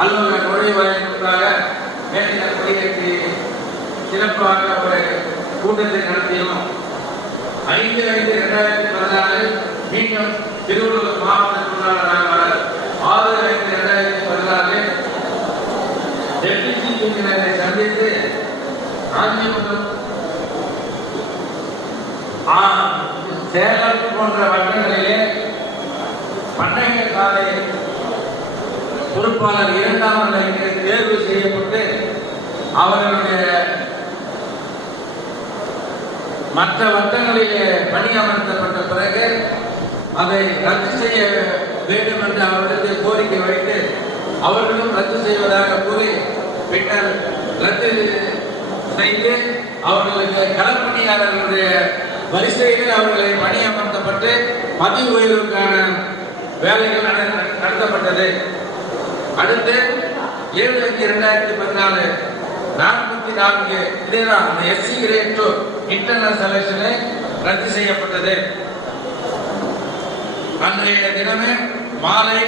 அலுவலக நுழைவாயிலுக்காக வேண்டிய கொடியேற்றி சிறப்பாக ஒரு கூட்டத்தை நடத்தினோம். 5/5/2014 மீண்டும் திருவள்ளூர் மாவட்ட தொழிலாளர் 6/5/2014 டெப்யூட்டி கமிஷனரை சந்தித்து காஞ்சிபுரம் சேலம் போன்ற வட்டங்களிலே பண்ணைய சாலை பொறுப்பாளர் 2ஆம் நிலைக்கு தேர்வு செய்யப்பட்டு அவர்களுடைய மற்ற வட்டங்களிலே பணியமர்த்தப்பட்ட பிறகு அதை ரத்து செய்ய வேண்டும் என்று அவர்களுக்கு கோரிக்கை வைத்து அவர்களும் ரத்து செய்வதாக கூறி பின்னர் ரத்து செய்து அவர்களுக்கு களப்பணியாளர்களுடைய வரிசையில் அவர்களை பணியமர்த்தப்பட்டு பதவி உயர்வுக்கான வேலைகள் நடத்தப்பட்டது. அடுத்து 7/5/2014 44 இதேதான் SC கிரேட் 2 இன்டர்னல் செலக்ஷனை ரத்து செய்யப்பட்டது. அன்றைய தினமே மாலை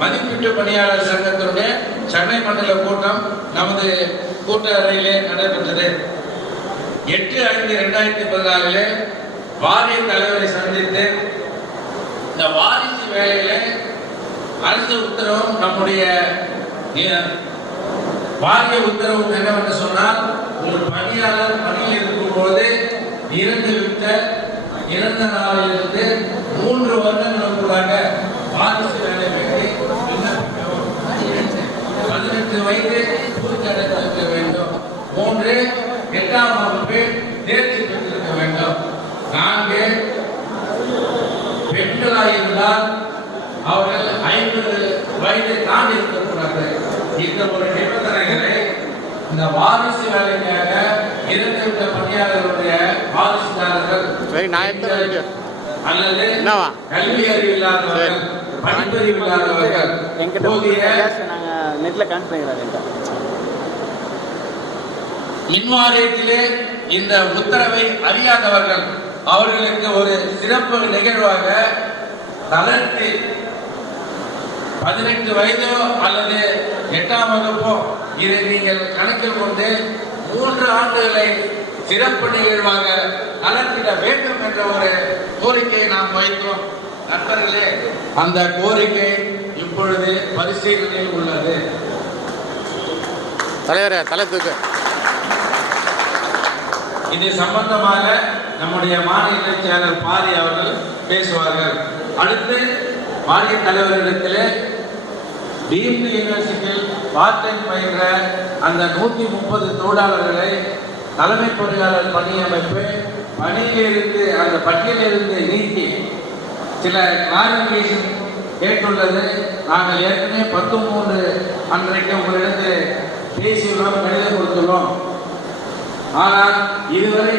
மதிப்பீட்டு பணியாளர் சங்கத்தினுடைய சென்னை மண்டல கூட்டம் நமது கூட்டறையிலே நடைபெற்றது. 8/5/2014 வாரிய தலைவரை சந்தித்து இந்த வாரிசு வேலையில அரசு உத்தரவும் நம்முடைய வாரிய உத்தரவும் என்னவென்று சொன்னால், ஒரு பணியாளர் பணியில் இருக்கும் போது இறந்த நாளிலிருந்து 3 வருடங்களுக்குள்ளாக வாரிசு வேலை வேண்டி விண்ணப்பிக்கவும், 18 வயது பூர்த்தி அடைந்திருக்க வேண்டும், 3 8ஆம் வகுப்பு தேர்ச்சி பெற்றிருக்க வேண்டும், 4 பெண்களாயிருந்தால் அவர்கள் 50 வயதை தாண்டி இருக்கக்கூடாது. இந்த ஒரு நிபந்தனைகளை இந்த வாரிசு வேலைக்காக இறந்துவிட்ட பணியாளர்களுடைய வாரிசுதாரர்கள் அல்லது கல்வி அறிவு இல்லாதவர்கள், படிப்பறிவு இல்லாதவர்கள் மின்வாரியத்திலே இந்த உத்தரவை அறியாதவர்கள் அவர்களுக்கு ஒரு சிறப்பு நிகழ்வாக தளர்த்தி 18 வயதோ அல்லது 8ஆம் வகுப்போ இதை நீங்கள் கணக்கில் கொண்டு 3 ஆண்டுகளை சிறப்பு நிகழ்வாக தளர்த்திட வேண்டும் என்ற ஒரு கோரிக்கையை நாம் வைத்தோம். நண்பர்களே, அந்த கோரிக்கை இப்பொழுது பரிசீலனையில் உள்ளது. தலைவரே, தலை தூக்கு. இது சம்பந்தமாக நம்முடைய மாநில செயலர் பாரி அவர்கள் பேசுவார்கள். அடுத்து மாநில தலைவர்களிடத்திலே டீம்டு யூனிவர்சிட்டியில் பார்ட் டைம் பயின்ற அந்த 130 தொழிலாளர்களை தலைமை பொறியாளர் பணியமைப்பு பணியிலிருந்து அந்த பட்டியலிருந்து நீக்கி சில கிளாரிபிகேஷன் கேட்டுள்ளது. நாங்கள் ஏற்கனவே 13 அன்றைக்கு உங்களிடத்தில் பேசியுள்ளோம், கடிதம் கொடுத்துள்ளோம். ஆனால் இதுவரை